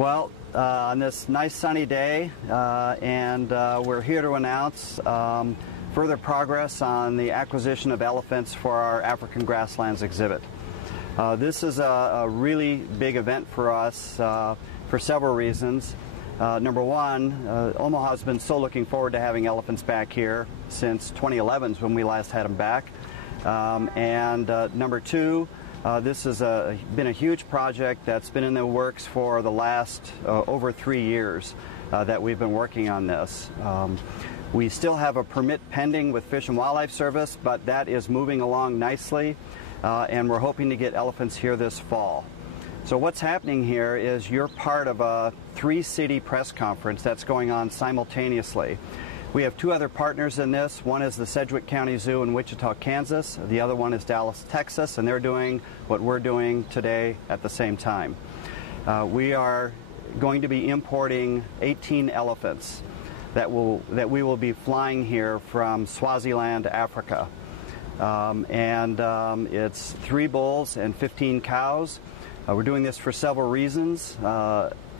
Well, on this nice sunny day, we're here to announce further progress on the acquisition of elephants for our African grasslands exhibit. This is a really big event for us for several reasons. Number one, Omaha has been so looking forward to having elephants back here since 2011 when we last had them back. Number two, this has been a huge project that's been in the works for the last over 3 years that we've been working on this. We still have a permit pending with Fish and Wildlife Service, but that is moving along nicely, and we're hoping to get elephants here this fall. So what's happening here is you're part of a 3-city press conference that's going on simultaneously. We have 2 other partners in this. One is the Sedgwick County Zoo in Wichita, Kansas. The other one is Dallas, Texas, and they're doing what we're doing today at the same time. We are going to be importing 18 elephants that we will be flying here from Swaziland, Africa. It's 3 bulls and 15 cows. We're doing this for several reasons.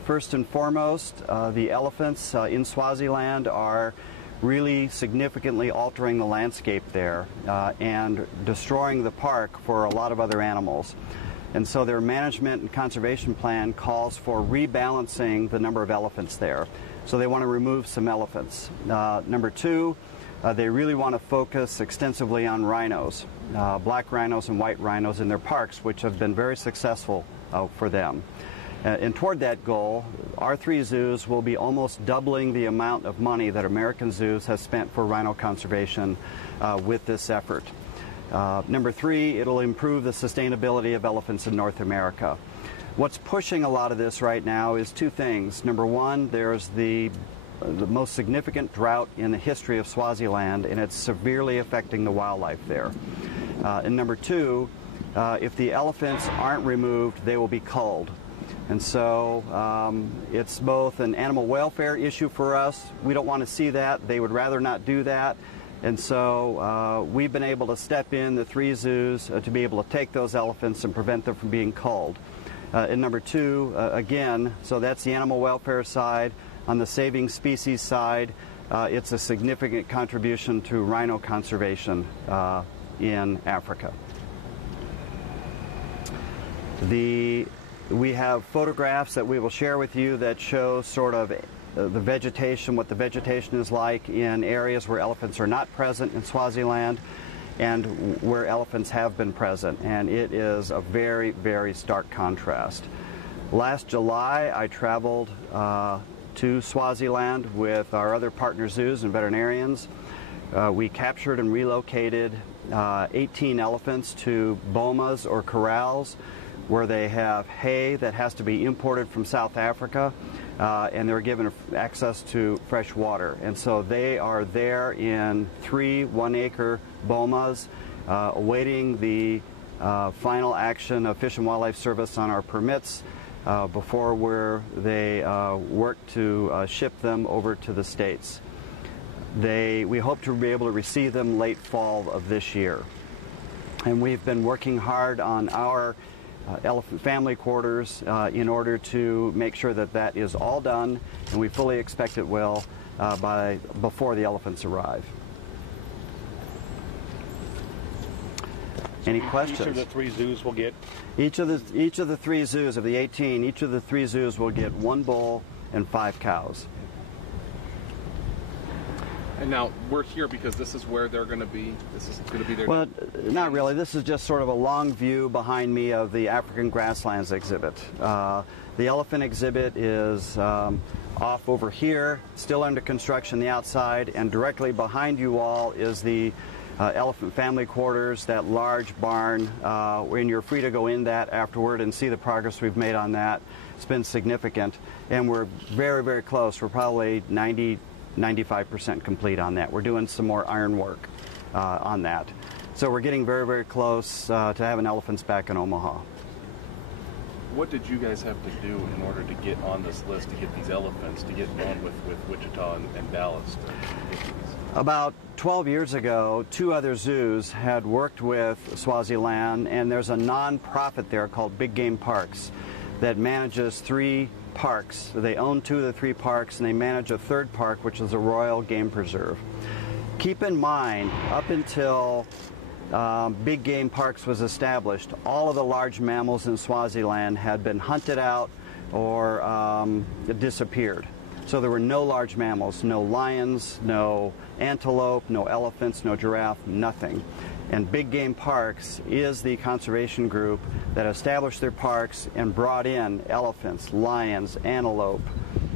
First and foremost, the elephants in Swaziland are really significantly altering the landscape there and destroying the park for a lot of other animals. And so their management and conservation plan calls for rebalancing the number of elephants there. So they want to remove some elephants. Number 2, they really want to focus extensively on rhinos, black rhinos and white rhinos in their parks, which have been very successful for them. And toward that goal, our 3 zoos will be almost doubling the amount of money that American zoos have spent for rhino conservation with this effort. Number 3, it'll improve the sustainability of elephants in North America. What's pushing a lot of this right now is 2 things. Number 1, there's the most significant drought in the history of Swaziland, and it's severely affecting the wildlife there. And number 2, if the elephants aren't removed, they will be culled. And so it's both an animal welfare issue for us. We don't want to see that. They would rather not do that. And so we've been able to step in, the 3 zoos, to be able to take those elephants and prevent them from being culled. And number 2, again, so that's the animal welfare side. On the saving species side, it's a significant contribution to rhino conservation in Africa. We have photographs that we will share with you that show sort of the vegetation, what the vegetation is like in areas where elephants are not present in Swaziland and where elephants have been present. And it is a very, very stark contrast. Last July, I traveled to Swaziland with our other partner zoos and veterinarians. We captured and relocated 18 elephants to bomas or corrals where they have hay that has to be imported from South Africa, and they're given access to fresh water. And so they are there in 3 1-acre bomas, awaiting the final action of Fish and Wildlife Service on our permits before they work to ship them over to the States. We hope to be able to receive them late fall of this year. And we've been working hard on our elephant family quarters in order to make sure that that is all done, and we fully expect it will before the elephants arrive. Any questions? Each of the 3 zoos will get? Each of the 3 zoos, of the 18, each of the 3 zoos will get 1 bull and 5 cows. And now we're here because this is where they're going to be. This is going to be their. Well, not really. This is just sort of a long view behind me of the African grasslands exhibit. The elephant exhibit is off over here, still under construction the outside, and directly behind you all is the elephant family quarters, that large barn, and you're free to go in that afterward and see the progress we've made on that. It's been significant, and we're very, very close. We're probably 95% complete on that. We're doing some more iron work on that. So we're getting very, very close to having elephants back in Omaha. What did you guys have to do in order to get on this list, to get these elephants, to get going with Wichita and Dallas? About 12 years ago, 2 other zoos had worked with Swaziland, and there's a non-profit there called Big Game Parks that manages 3 parks. They own 2 of the 3 parks, and they manage a 3rd park, which is a Royal Game Preserve. Keep in mind, up until Big Game Parks was established, all of the large mammals in Swaziland had been hunted out or disappeared. So there were no large mammals, no lions, no antelope, no elephants, no giraffe, nothing. And Big Game Parks is the conservation group that established their parks and brought in elephants, lions, antelope,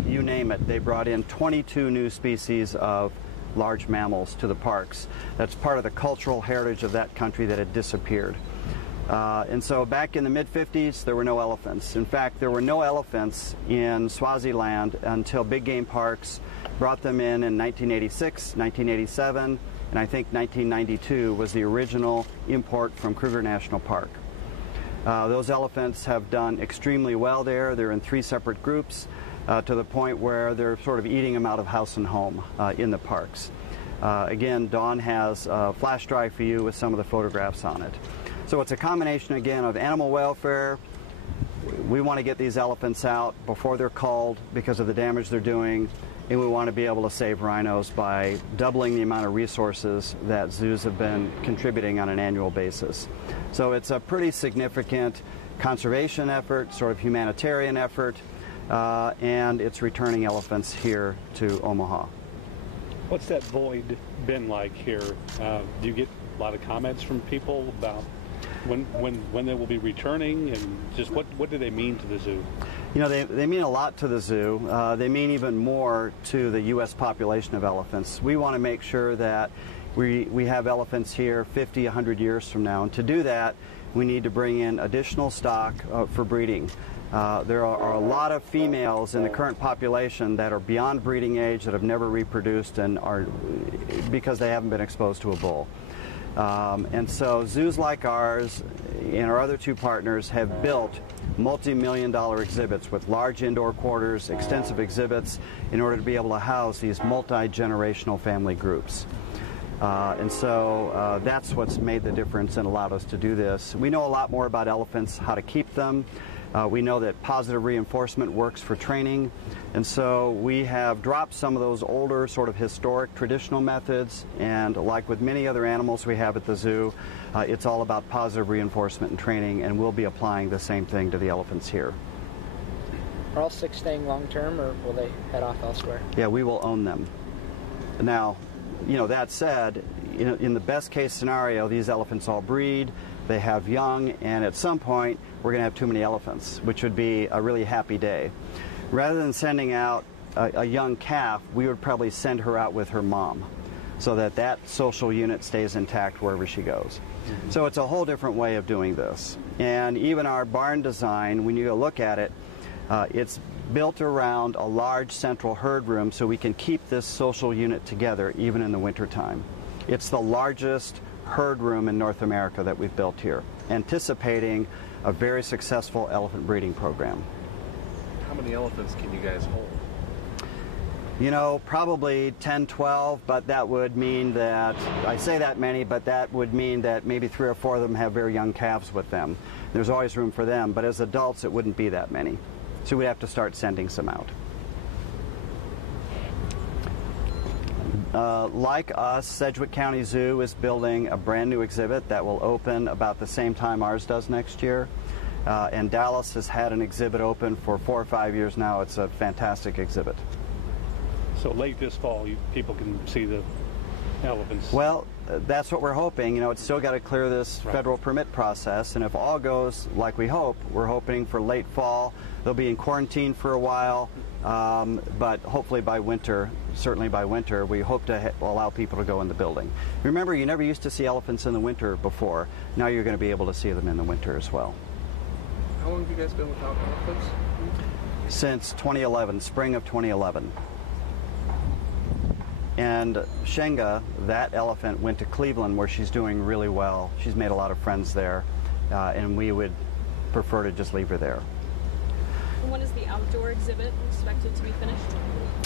you name it. They brought in 22 new species of large mammals to the parks. That's part of the cultural heritage of that country that had disappeared. And so back in the mid-50s, there were no elephants. In fact, there were no elephants in Swaziland until Big Game Parks brought them in 1986, 1987, and I think 1992 was the original import from Kruger National Park. Those elephants have done extremely well there. They're in 3 separate groups to the point where they're sort of eating them out of house and home in the parks. Again, Dawn has a flash drive for you with some of the photographs on it. So it's a combination, again, of animal welfare. We want to get these elephants out before they're culled because of the damage they're doing, and we want to be able to save rhinos by doubling the amount of resources that zoos have been contributing on an annual basis. So it's a pretty significant conservation effort, sort of humanitarian effort, and it's returning elephants here to Omaha. What's that void been like here? Do you get a lot of comments from people about when they will be returning, and just what do they mean to the zoo? You know, they mean a lot to the zoo. They mean even more to the U.S. population of elephants. We want to make sure that we have elephants here 50, 100 years from now, and to do that, we need to bring in additional stock for breeding. There are a lot of females in the current population that are beyond breeding age, that have never reproduced, and are because they haven't been exposed to a bull. And so zoos like ours and our other 2 partners have built multi-million-dollar exhibits with large indoor quarters, extensive exhibits, in order to be able to house these multi-generational family groups. And so that's what's made the difference and allowed us to do this. We know a lot more about elephants, how to keep them. We know that positive reinforcement works for training, and so we have dropped some of those older, sort of historic, traditional methods, and like with many other animals we have at the zoo, it's all about positive reinforcement and training, and we'll be applying the same thing to the elephants here. Are all 6 staying long-term, or will they head off elsewhere? Yeah, we will own them. Now, you know, that said, in the best case scenario, these elephants all breed, they have young, and at some point we're going to have too many elephants, which would be a really happy day. Rather than sending out a young calf, we would probably send her out with her mom so that that social unit stays intact wherever she goes. Mm-hmm. So it's a whole different way of doing this. And even our barn design, when you go look at it, it's built around a large central herd room so we can keep this social unit together even in the wintertime. It's the largest herd room in North America that we've built here, anticipating a very successful elephant breeding program. How many elephants can you guys hold? You know, probably 10, 12, but that would mean that, I say that many, but that would mean that maybe 3 or 4 of them have very young calves with them. There's always room for them, but as adults it wouldn't be that many. So we'd have to start sending some out. Like us, Sedgwick County Zoo is building a brand new exhibit that will open about the same time ours does next year. And Dallas has had an exhibit open for 4 or 5 years now. It's a fantastic exhibit. So late this fall, people can see the elephants? Well, that's what we're hoping. You know, it's still got to clear this federal permit process, and if all goes like we hope, we're hoping for late fall. They'll be in quarantine for a while, but hopefully by winter, certainly by winter, we hope to allow people to go in the building. Remember, you never used to see elephants in the winter before. Now you're going to be able to see them in the winter as well. How long have you guys been without elephants? Since 2011, spring of 2011. And Shenga, that elephant, went to Cleveland where she's doing really well. She's made a lot of friends there, and we would prefer to just leave her there. And when is the outdoor exhibit expected to be finished?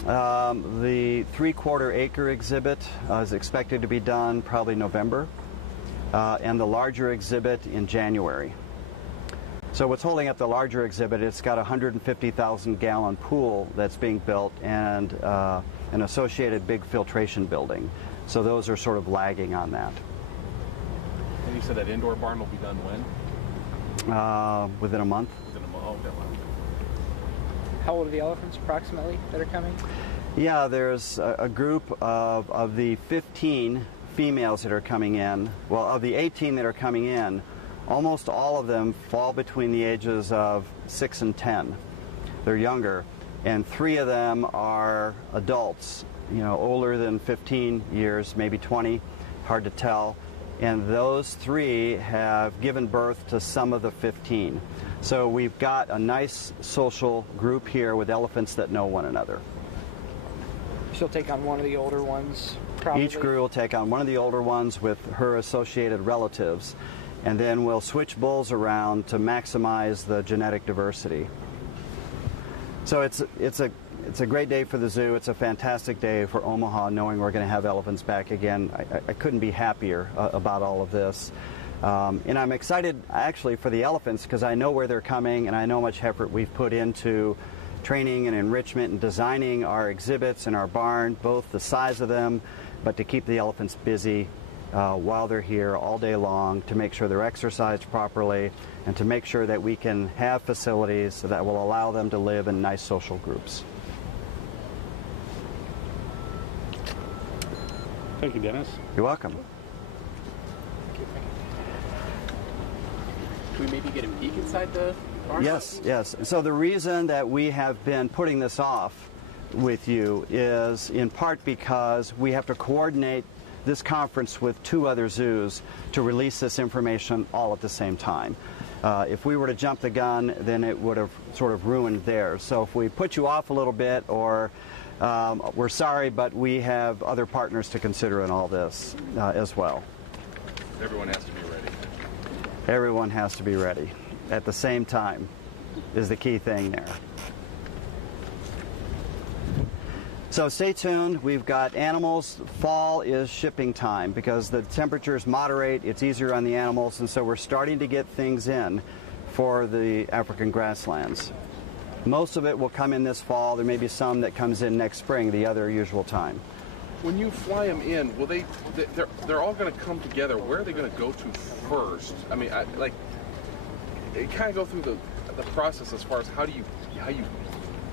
The 3/4 acre exhibit is expected to be done probably November, and the larger exhibit in January. So what's holding up the larger exhibit, it's got a 150,000 gallon pool that's being built and an associated big filtration building. So those are sort of lagging on that. And you said that indoor barn will be done when? Within a month. Within a month. Oh, okay. How old are the elephants approximately that are coming? Yeah, there's a group of the 15 females that are coming in. Well, of the 18 that are coming in, almost all of them fall between the ages of 6 and 10. They're younger, and 3 of them are adults, you know, older than 15 years, maybe 20, hard to tell. And those 3 have given birth to some of the 15. So we've got a nice social group here with elephants that know one another. She'll take on one of the older ones, probably. Each group will take on one of the older ones with her associated relatives, and then we'll switch bulls around to maximize the genetic diversity. So it's a great day for the zoo. It's a fantastic day for Omaha, knowing we're going to have elephants back again. I couldn't be happier about all of this. And I'm excited actually for the elephants because I know where they're coming and I know how much effort we've put into training and enrichment and designing our exhibits and our barn, both the size of them, but to keep the elephants busy while they're here all day long, to make sure they're exercised properly, and to make sure that we can have facilities that will allow them to live in nice social groups. Thank you, Dennis. You're welcome. Can we maybe get a peek inside the barn? Yes, yes. So the reason that we have been putting this off with you is in part because we have to coordinate this conference with 2 other zoos to release this information all at the same time. If we were to jump the gun, then it would have sort of ruined theirs. So if we put you off a little bit, or we're sorry, but we have other partners to consider in all this as well. Everyone has to be ready. Everyone has to be ready at the same time is the key thing there. So stay tuned. We've got animals. Fall is shipping time because the temperatures moderate. It's easier on the animals, and so we're starting to get things in for the African grasslands. Most of it will come in this fall. There may be some that comes in next spring, the other usual time. When you fly them in, will they're all going to come together. Where are they going to go to first? I mean, it kind of go through the process as far as how you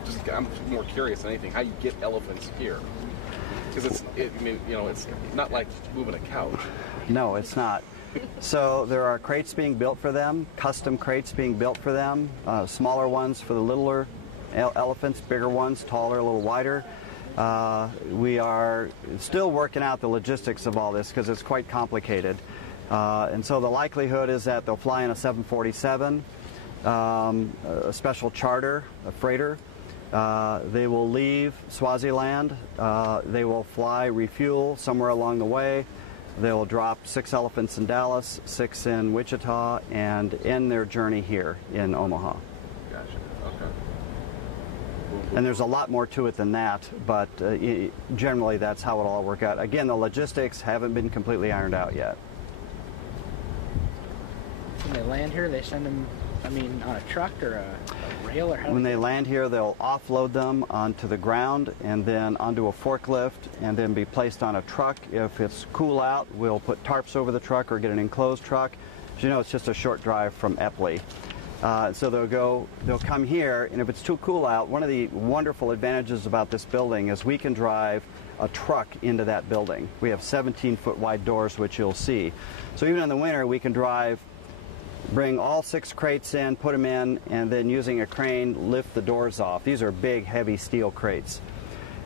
just, I'm more curious than anything, how you get elephants here. Because it's not like moving a couch. No, it's not. So there are crates being built for them, custom crates being built for them, smaller ones for the littler elephants, bigger ones, taller, a little wider. We are still working out the logistics of all this because it's quite complicated. And so the likelihood is that they'll fly in a 747, a special charter, a freighter. They will leave Swaziland. They will fly, refuel somewhere along the way. They will drop 6 elephants in Dallas, 6 in Wichita, and end their journey here in Omaha. Gotcha. Okay. And there's a lot more to it than that, but generally that's how it all works out. Again, the logistics haven't been completely ironed out yet. When they land here, they send them, on a truck or a rail, or how? When they land here, they'll offload them onto the ground and then onto a forklift and then be placed on a truck. If it's cool out, we'll put tarps over the truck or get an enclosed truck. As you know, it's just a short drive from Epley. So they'll come here, and if it's too cool out, one of the wonderful advantages about this building is we can drive a truck into that building. We have 17-foot wide doors, which you'll see. So even in the winter, we can bring all 6 crates in, put them in, and then using a crane, lift the doors off. These are big, heavy steel crates.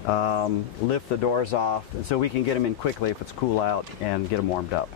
Lift the doors off, and so we can get them in quickly if it's cool out and get them warmed up.